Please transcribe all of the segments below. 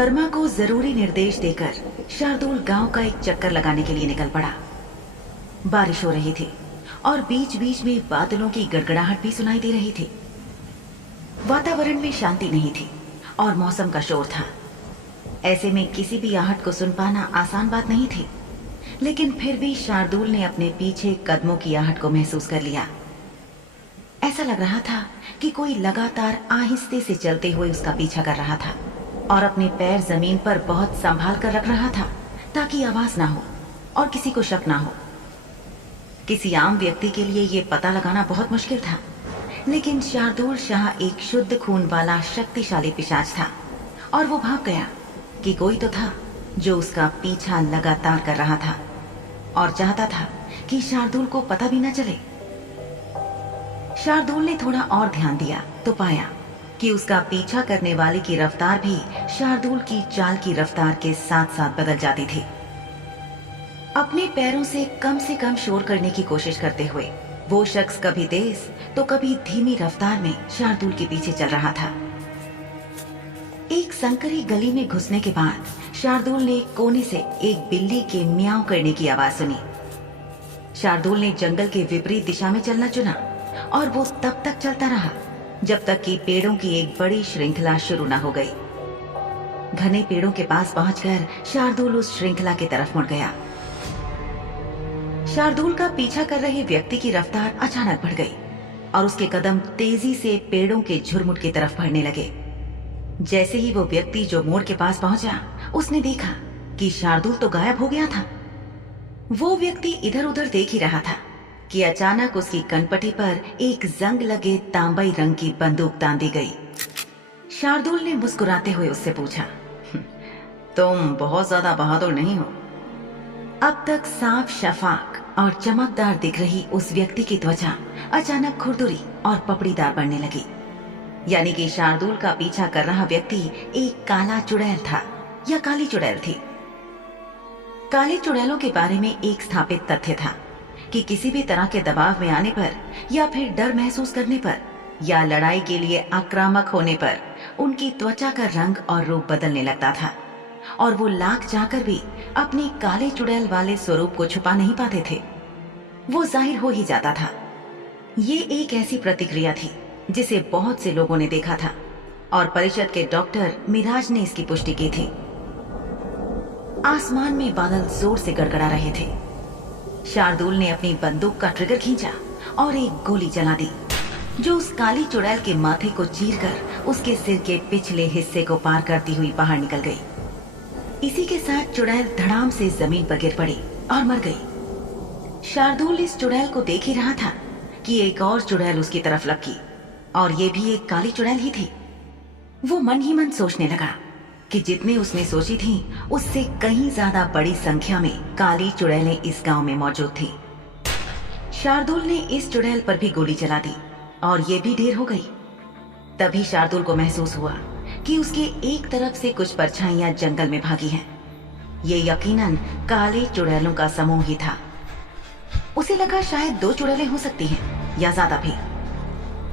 कर्मा को जरूरी निर्देश देकर शार्दुल गांव का एक चक्कर लगाने के लिए निकल पड़ा। बारिश हो रही थी और बीच बीच में बादलों की गड़गड़ाहट भी सुनाई दे रही थी। वातावरण में शांति नहीं थी और मौसम का शोर था। ऐसे में किसी भी आहट को सुन पाना आसान बात नहीं थी, लेकिन फिर भी शार्दुल ने अपने पीछे कदमों की आहट को महसूस कर लिया। ऐसा लग रहा था कि कोई लगातार आहिस्ते से चलते हुए उसका पीछा कर रहा था और अपने पैर जमीन पर बहुत संभाल कर रख रहा था ताकि आवाज ना हो और किसी को शक ना हो। किसी आम व्यक्ति के लिए यह पता लगाना बहुत मुश्किल था, लेकिन शार्दुल शाह एक शुद्ध खून वाला शक्तिशाली पिशाच था और वो भाग गया कि कोई तो था जो उसका पीछा लगातार कर रहा था और चाहता था कि शार्दुल को पता भी न चले। शार्दुल ने थोड़ा और ध्यान दिया तो पाया कि उसका पीछा करने वाले की रफ्तार भी शार्दुल की चाल की रफ्तार के साथ साथ बदल जाती थी। अपने पैरों से कम शोर करने की कोशिश करते हुए वो शख्स कभी तेज तो कभी धीमी रफ्तार में शार्दुल के पीछे चल रहा था। एक संकरी गली में घुसने के बाद शार्दुल ने कोने से एक बिल्ली के म्याऊं करने की आवाज सुनी। शार्दुल ने जंगल के विपरीत दिशा में चलना चुना और वो तब तक चलता रहा जब तक कि पेड़ों की एक बड़ी श्रृंखला शुरू न हो गई। घने पेड़ों के पास पहुंचकर शार्दुल उस श्रृंखला की तरफ मुड़ गया। शार्दुल का पीछा कर रहे व्यक्ति की रफ्तार अचानक बढ़ गई और उसके कदम तेजी से पेड़ों के झुरमुट की तरफ बढ़ने लगे। जैसे ही वो व्यक्ति जो मोड़ के पास पहुंचा, उसने देखा कि शार्दुल तो गायब हो गया था। वो व्यक्ति इधर उधर देख ही रहा था कि अचानक उसकी कनपटी पर एक जंग लगे तांबई रंग की बंदूक तान दी गई। शार्दुल ने मुस्कुराते हुए उससे पूछा, तुम बहुत ज्यादा बहादुर नहीं हो? अब तक साफ शफाक और चमकदार दिख रही उस व्यक्ति की त्वचा अचानक खुरदुरी और पपड़ीदार बनने लगी। यानी कि शार्दुल का पीछा कर रहा व्यक्ति एक काला चुड़ैल था या काली चुड़ैल थी। काले चुड़ैलों के बारे में एक स्थापित तथ्य था कि किसी भी तरह के दबाव में आने पर या फिर डर महसूस करने पर या लड़ाई के लिए आक्रामक होने पर उनकी त्वचा का रंग और रूप बदलने लगता था और वो लाख चाहकर भी अपनी काले चुड़ैल वाले स्वरूप को छुपा नहीं पाते थे। वो जाहिर हो ही जाता था। ये एक ऐसी प्रतिक्रिया थी जिसे बहुत से लोगों ने देखा था और परिषद के डॉक्टर मिराज ने इसकी पुष्टि की थी। आसमान में बादल जोर से गड़गड़ा रहे थे। शार्दुल ने अपनी बंदूक का ट्रिगर खींचा और एक गोली चला दी जो उस काली चुड़ैल के माथे को चीरकर उसके सिर के पिछले हिस्से को पार करती हुई बाहर निकल गई। इसी के साथ चुड़ैल धड़ाम से जमीन पर गिर पड़ी और मर गई। शार्दुल इस चुड़ैल को देख ही रहा था कि एक और चुड़ैल उसकी तरफ लपकी और ये भी एक काली चुड़ैल ही थी। वो मन ही मन सोचने लगा कि जितने उसने सोची थी उससे कहीं ज्यादा बड़ी संख्या में काली चुड़ैलें इस गांव में मौजूद थी। शार्दुल ने इस चुड़ैल पर भी गोली चला दी और ये भी ढेर हो गई। तभी शार्दुल को महसूस हुआ कि उसके एक तरफ से कुछ परछाइयां जंगल में भागी हैं। ये यकीनन काले चुड़ैलों का समूह ही था। उसे लगा शायद 2 चुड़ैलें हो सकती हैं या ज्यादा भी।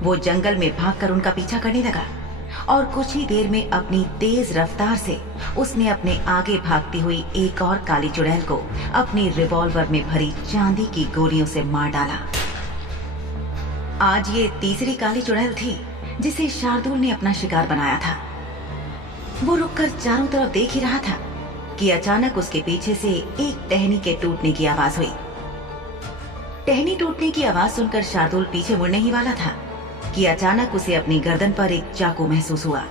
वो जंगल में भागकर उनका पीछा करने लगा और कुछ ही देर में अपनी तेज रफ्तार से उसने अपने आगे भागती हुई एक और काली चुड़ैल को अपनी रिवॉल्वर में भरी चांदी की गोलियों से मार डाला। आज ये तीसरी काली चुड़ैल थी जिसे शार्दुल ने अपना शिकार बनाया था। वो रुककर चारों तरफ देख ही रहा था कि अचानक उसके पीछे से एक टहनी के टूटने की आवाज हुई। टहनी टूटने की आवाज सुनकर शार्दुल पीछे मुड़ने ही वाला था कि अचानक उसे अपनी गर्दन पर एक चाकू महसूस हुआ।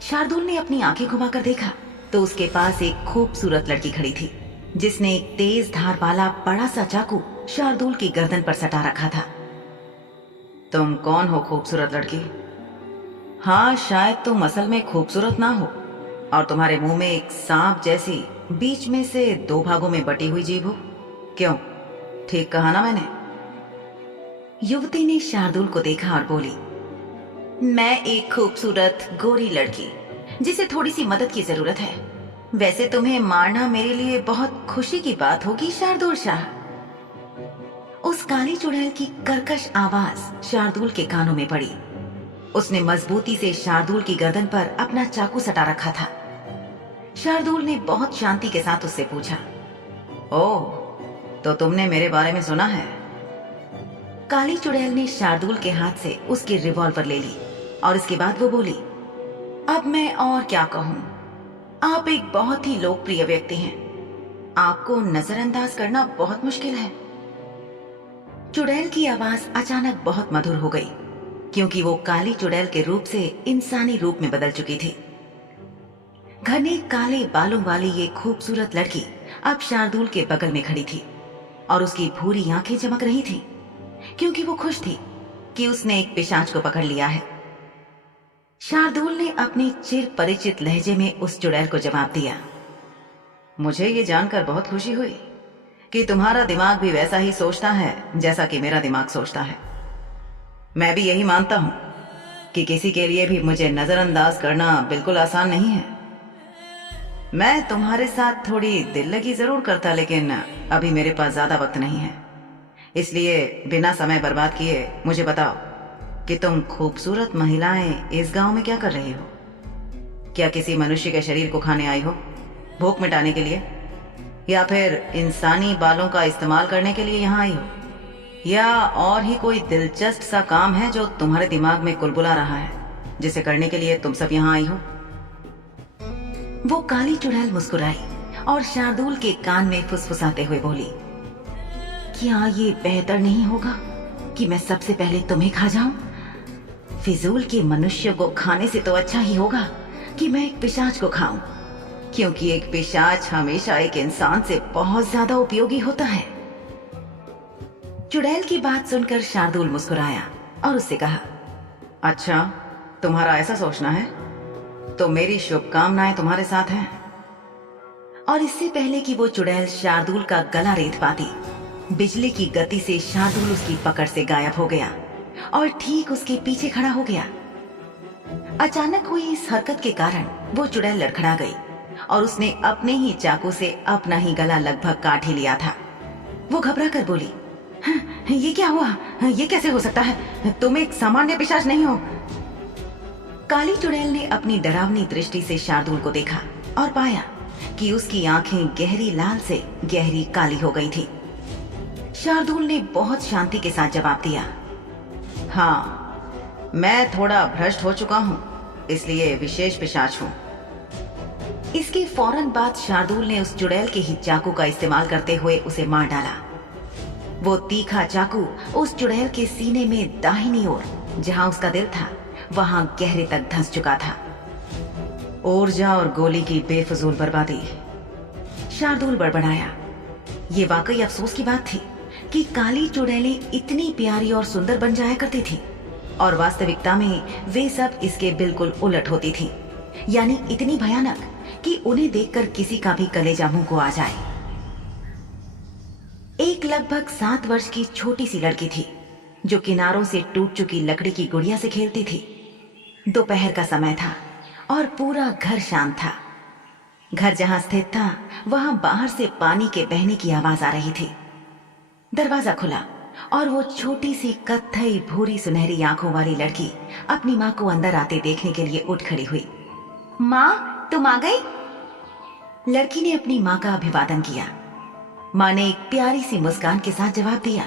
शार्दुल ने अपनी आंखें घुमाकर देखा तो उसके पास एक खूबसूरत लड़की खड़ी थी जिसने एक तेज धार वाला बड़ा सा चाकू शार्दुल की गर्दन पर सटा रखा था। तुम कौन हो खूबसूरत लड़की? हाँ, शायद तुम असल में खूबसूरत ना हो और तुम्हारे मुंह में एक सांप जैसी बीच में से 2 भागों में बटी हुई जीभ हो। क्यों, ठीक कहा ना मैंने? युवती ने शार्दुल को देखा और बोली, मैं एक खूबसूरत गोरी लड़की जिसे थोड़ी सी मदद की जरूरत है। वैसे तुम्हें मारना मेरे लिए बहुत खुशी की बात होगी शार्दुल शाह। उस काली चुड़ैल की कर्कश आवाज शार्दुल के कानों में पड़ी। उसने मजबूती से शार्दुल की गर्दन पर अपना चाकू सटा रखा था शार्दुल ने बहुत शांति के साथ उससे पूछा, ओह, तो तुमने मेरे बारे में सुना है? काली चुड़ैल ने शार्दुल के हाथ से उसकी रिवॉल्वर ले ली और इसके बाद वो बोली, अब मैं और क्या कहूं, आप एक बहुत ही लोकप्रिय व्यक्ति हैं, आपको नजरअंदाज करना बहुत मुश्किल है। चुड़ैल की आवाज अचानक बहुत मधुर हो गई, क्योंकि वो काली चुड़ैल के रूप से इंसानी रूप में बदल चुकी थी। घने काले बालों वाली ये खूबसूरत लड़की अब शार्दुल के बगल में खड़ी थी और उसकी भूरी आंखें चमक रही थीं, क्योंकि वो खुश थी कि उसने एक पिशाच को पकड़ लिया है। शार्दुल ने अपने चिर परिचित लहजे में उस चुड़ैल को जवाब दिया, मुझे ये जानकर बहुत खुशी हुई कि तुम्हारा दिमाग भी वैसा ही सोचता है जैसा कि मेरा दिमाग सोचता है। मैं भी यही मानता हूं कि किसी के लिए भी मुझे नजरअंदाज करना बिल्कुल आसान नहीं है। मैं तुम्हारे साथ थोड़ी दिल लगी जरूर करता, लेकिन अभी मेरे पास ज्यादा वक्त नहीं है, इसलिए बिना समय बर्बाद किए मुझे बताओ कि तुम खूबसूरत महिलाएं इस गांव में क्या कर रही हो? क्या किसी मनुष्य के शरीर को खाने आई हो, भूख मिटाने के लिए, या फिर इंसानी बालों का इस्तेमाल करने के लिए यहाँ आई हो, या और ही कोई दिलचस्प सा काम है जो तुम्हारे दिमाग में कुलबुला रहा है, जिसे करने के लिए तुम सब यहाँ आई हो? वो काली चुड़ैल मुस्कुराई और शार्दुल के कान में फुसफुसाते हुए बोली, क्या ये बेहतर नहीं होगा कि मैं सबसे पहले तुम्हें खा जाऊं? फिजूल के मनुष्य को खाने से तो अच्छा ही होगा कि मैं एक पिशाच को खाऊं, क्योंकि एक पिशाच हमेशा एक इंसान से बहुत ज्यादा उपयोगी होता है। चुड़ैल की बात सुनकर शार्दुल मुस्कुराया और उससे कहा, अच्छा, तुम्हारा ऐसा सोचना है तो मेरी शुभकामनाएं तुम्हारे साथ हैं। और इससे पहले कि वो चुड़ैल शार्दुल का गला रेत पाती, बिजली की गति से शार्दुल उसकी पकड़ से गायब हो गया और ठीक उसके पीछे खड़ा हो गया। अचानक हुई इस हरकत के कारण वो चुड़ैल लड़खड़ा गई और उसने अपने ही चाकू से अपना ही गला लगभग काट ही लिया था। वो घबरा कर बोली, ये क्या हुआ? ये कैसे हो सकता है? तुम एक सामान्य पिशाच नहीं हो। काली चुड़ैल ने अपनी डरावनी दृष्टि से शार्दुल को देखा और पाया कि उसकी आंखें गहरी लाल से गहरी काली हो गई थी। शार्दुल ने बहुत शांति के साथ जवाब दिया, हाँ, मैं थोड़ा भ्रष्ट हो चुका हूँ, इसलिए विशेष पिशाच हूँ। इसके फौरन बाद शार्दुल ने उस चुड़ैल के ही चाकू का इस्तेमाल करते हुए उसे मार डाला। वो तीखा चाकू उस चुड़ैल के सीने में दाहिनी ओर, जहां उसका दिल था, वहां गहरे तक धंस चुका था। ऊर्जा और गोली की बेफजूल बर्बादी। शार्दुल बड़बड़ाया। ये वाकई अफसोस की बात थी कि काली चुड़ैलें इतनी प्यारी और सुंदर बन जाया करती थी और वास्तविकता में वे सब इसके बिल्कुल उलट होती थी, यानी इतनी भयानक कि उन्हें देखकर किसी का भी कलेजा मुंह को आ जाए। एक लगभग 7 वर्ष की छोटी सी लड़की थी जो किनारों से टूट चुकी लकड़ी की गुड़िया से खेलती थी। दोपहर का समय था और पूरा घर शांत था। घर जहां स्थित था वहां बाहर से पानी के बहने की आवाज आ रही थी। दरवाजा खुला और वो छोटी सी कत्थई भूरी सुनहरी आंखों वाली लड़की अपनी माँ को अंदर आते देखने के लिए उठ खड़ी हुई। माँ, तुम आ गई? लड़की ने अपनी माँ का अभिवादन किया। माँ ने एक प्यारी सी मुस्कान के साथ जवाब दिया।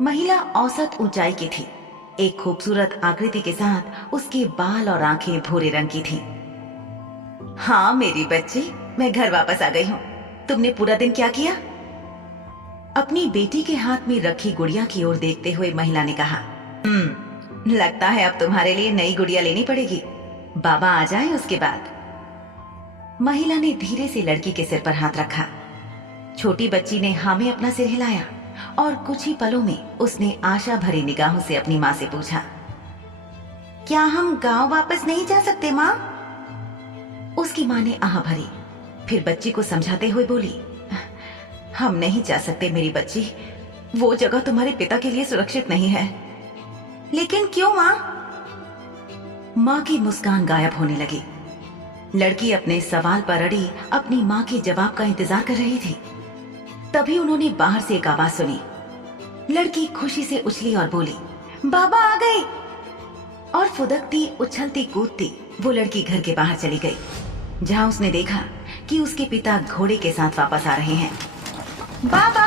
महिला औसत ऊंचाई की थी। एक खूबसूरत आकृति के साथ उसके बाल और आंखें भूरे रंग की थीं। हाँ मेरी बच्ची, मैं घर वापस आ गई हूँ। तुमने पूरा दिन क्या किया? अपनी बेटी के हाथ में रखी गुड़िया की ओर देखते हुए महिला ने कहा, लगता है अब तुम्हारे लिए नई गुड़िया लेनी पड़ेगी। बाबा आ जाए उसके बाद। महिला ने धीरे से लड़की के सिर पर हाथ रखा। छोटी बच्ची ने हाँ में अपना सिर हिलाया और कुछ ही पलों में उसने आशा भरी निगाहों से अपनी माँ से पूछा, क्या हम गांव वापस नहीं जा सकते माँ? उसकी माँ ने आह भरी, फिर बच्ची को समझाते हुए बोली, हम नहीं जा सकते मेरी बच्ची, वो जगह तुम्हारे पिता के लिए सुरक्षित नहीं है। लेकिन क्यों माँ? माँ की मुस्कान गायब होने लगी। लड़की अपने सवाल पर अड़ी अपनी माँ के जवाब का इंतजार कर रही थी। तभी उन्होंने बाहर से एक आवाज सुनी। लड़की खुशी से उछली और बोली, बाबा आ गए। और फुदकती, उछलती कूदती वो लड़की घर के बाहर चली गई। जहां उसने देखा कि उसके पिता घोड़े के साथ वापस आ रहे हैं। बाबा!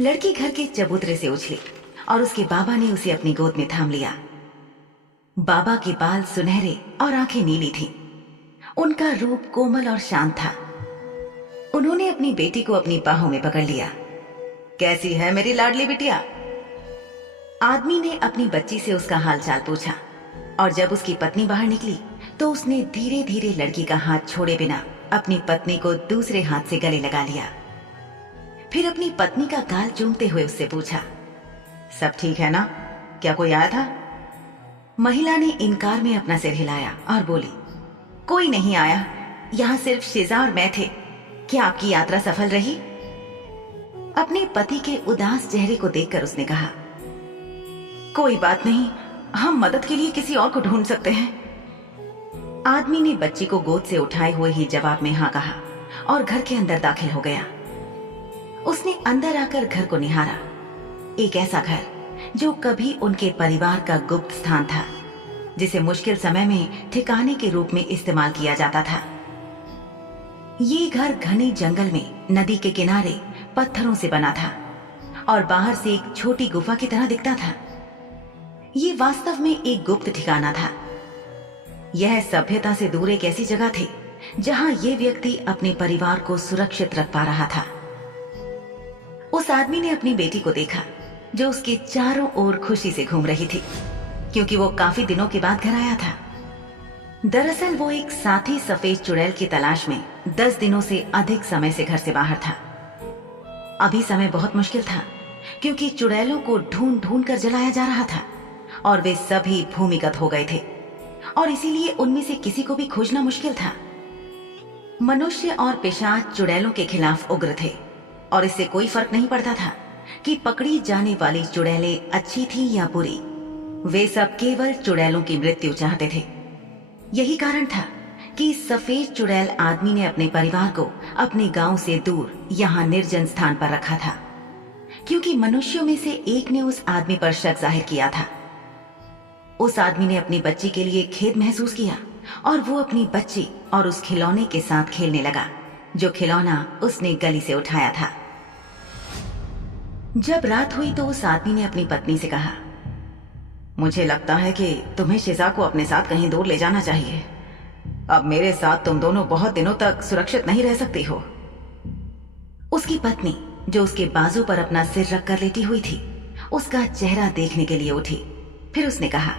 लड़की घर के चबूतरे से उछली और उसके बाबा ने उसे अपनी गोद में थाम लिया। बाबा के बाल सुनहरे और आंखें नीली थीं। उनका रूप कोमल और शांत था। उन्होंने अपनी बेटी को अपनी बाहों में पकड़ लिया। कैसी है मेरी लाडली बिटिया? आदमी ने अपनी बच्ची से उसका हालचाल पूछा और जब उसकी पत्नी बाहर निकली तो उसने धीरे धीरे लड़की का हाथ छोड़े बिना अपनी पत्नी को दूसरे हाथ से गले लगा लिया। फिर अपनी पत्नी का गाल चूमते हुए उससे पूछा, सब ठीक है ना? क्या कोई आया था? महिला ने इनकार में अपना सिर हिलाया और बोली, कोई नहीं आया, यहाँ सिर्फ शिजा और मैं थे। क्या आपकी यात्रा सफल रही? अपने पति के उदास चेहरे को देखकर उसने कहा, कोई बात नहीं, हम मदद के लिए किसी और को ढूंढ सकते हैं। आदमी ने बच्ची को गोद से उठाए हुए ही जवाब में हाँ कहा और घर के अंदर दाखिल हो गया। उसने अंदर आकर घर को निहारा। एक ऐसा घर जो कभी उनके परिवार का गुप्त स्थान था, जिसे मुश्किल समय में ठिकाने के रूप में इस्तेमाल किया जाता था। ये घर घने जंगल में नदी के किनारे पत्थरों से बना था और बाहर से एक छोटी गुफा की तरह दिखता था। ये वास्तव में एक गुप्त ठिकाना था। यह सभ्यता से दूर एक ऐसी जगह थी जहां ये व्यक्ति अपने परिवार को सुरक्षित रख पा रहा था। उस आदमी ने अपनी बेटी को देखा जो उसके चारों ओर खुशी से घूम रही थी, क्योंकि वो काफी दिनों के बाद घर आया था। दरअसल वो एक साथी सफेद चुड़ैल की तलाश में 10 दिनों से अधिक समय से घर से बाहर था। अभी समय बहुत मुश्किल था, क्योंकि चुड़ैलों को ढूंढ ढूंढ कर जलाया जा रहा था और वे सभी भूमिगत हो गए थे और इसीलिए उनमें से किसी को भी खोजना मुश्किल था। मनुष्य और पिशाच चुड़ैलों के खिलाफ उग्र थे और इससे कोई फर्क नहीं पड़ता था कि पकड़ी जाने वाली चुड़ैलें अच्छी थी या बुरी। वे सब केवल चुड़ैलों की मृत्यु चाहते थे। यही कारण था कि सफेद चुड़ैल आदमी ने अपने परिवार को अपने गांव से दूर यहाँ निर्जन स्थान पर रखा था, क्योंकि मनुष्यों में से एक ने उस आदमी पर शक जाहिर किया था। उस आदमी ने अपनी बच्ची के लिए खेद महसूस किया और वो अपनी बच्ची और उस खिलौने के साथ खेलने लगा, जो खिलौना उसने गली से उठाया था। जब रात हुई तो उस आदमी ने अपनी पत्नी से कहा, मुझे लगता है कि तुम्हें शिजा को अपने साथ कहीं दूर ले जाना चाहिए। अब मेरे साथ तुम दोनों बहुत दिनों तक सुरक्षित नहीं रह सकती हो। उसकी पत्नी, जो उसके बाजू पर अपना सिर रख कर लेटी हुई थी, उसका चेहरा देखने के लिए उठी। फिर उसने कहा,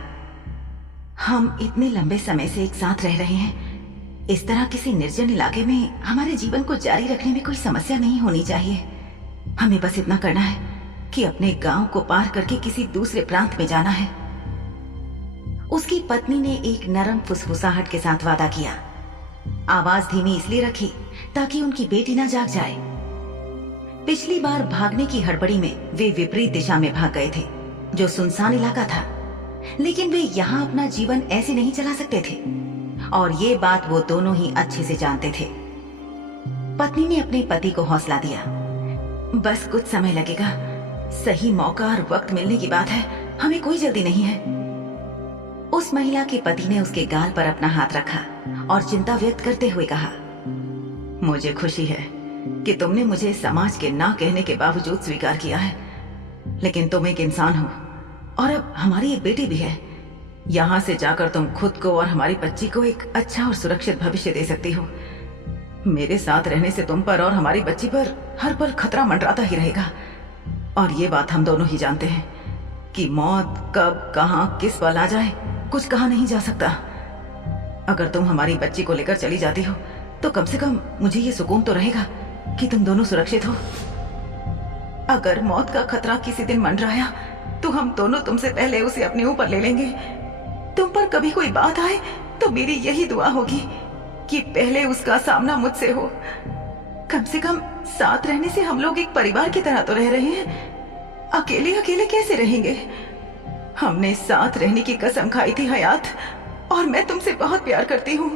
हम इतने लंबे समय से एक साथ रह रहे हैं। इस तरह किसी निर्जन इलाके में हमारे जीवन को जारी रखने में कोई समस्या नहीं होनी चाहिए। हमें बस इतना करना है कि अपने गांव को पार करके किसी दूसरे प्रांत में जाना है। उसकी पत्नी ने एक नरम फुसफुसाहट के साथ वादा किया। आवाज धीमी इसलिए रखी ताकि उनकी बेटी ना जाग जाए। पिछली बार भागने की हड़बड़ी में वे विपरीत दिशा में भाग गए थे, जो सुनसान इलाका था, लेकिन वे यहाँ अपना जीवन ऐसे नहीं चला सकते थे और ये बात वो दोनों ही अच्छे से जानते थे। पत्नी ने अपने पति को हौसला दिया, बस कुछ समय लगेगा, सही मौका और वक्त मिलने की बात है, हमें कोई जल्दी नहीं है। उस महिला के पति ने उसके गाल पर अपना हाथ रखा और चिंता व्यक्त करते हुए कहा, मुझे खुशी है कि तुमने मुझे समाज के ना कहने के बावजूद स्वीकार किया है, लेकिन तुम एक इंसान हो और अब हमारी एक बेटी भी है। यहाँ से जाकर तुम खुद को और हमारी बच्ची को एक अच्छा और सुरक्षित भविष्य दे सकती हो। मेरे साथ रहने से तुम पर और हमारी बच्ची पर हर पल खतरा मंडराता ही रहेगा और ये बात हम दोनों ही जानते हैं कि मौत कब, कहाँ, किस पल आ जाए, कुछ कहा नहीं जा सकता। अगर तुम हमारी बच्ची को लेकर चली जाती हो तो कम से कम मुझे ये सुकून तो रहेगा कि तुम दोनों सुरक्षित हो। अगर मौत का खतरा किसी दिन मंडराया तो हम दोनों तुमसे पहले उसे अपने ऊपर ले लेंगे। तुम पर कभी कोई बात आए तो मेरी यही दुआ होगी कि पहले उसका सामना मुझसे हो। कम से कम साथ रहने से हम लोग एक परिवार की तरह तो रह रहे हैं, अकेले अकेले कैसे रहेंगे। हमने साथ रहने की कसम खाई थी हयात, और मैं तुमसे बहुत प्यार करती हूँ।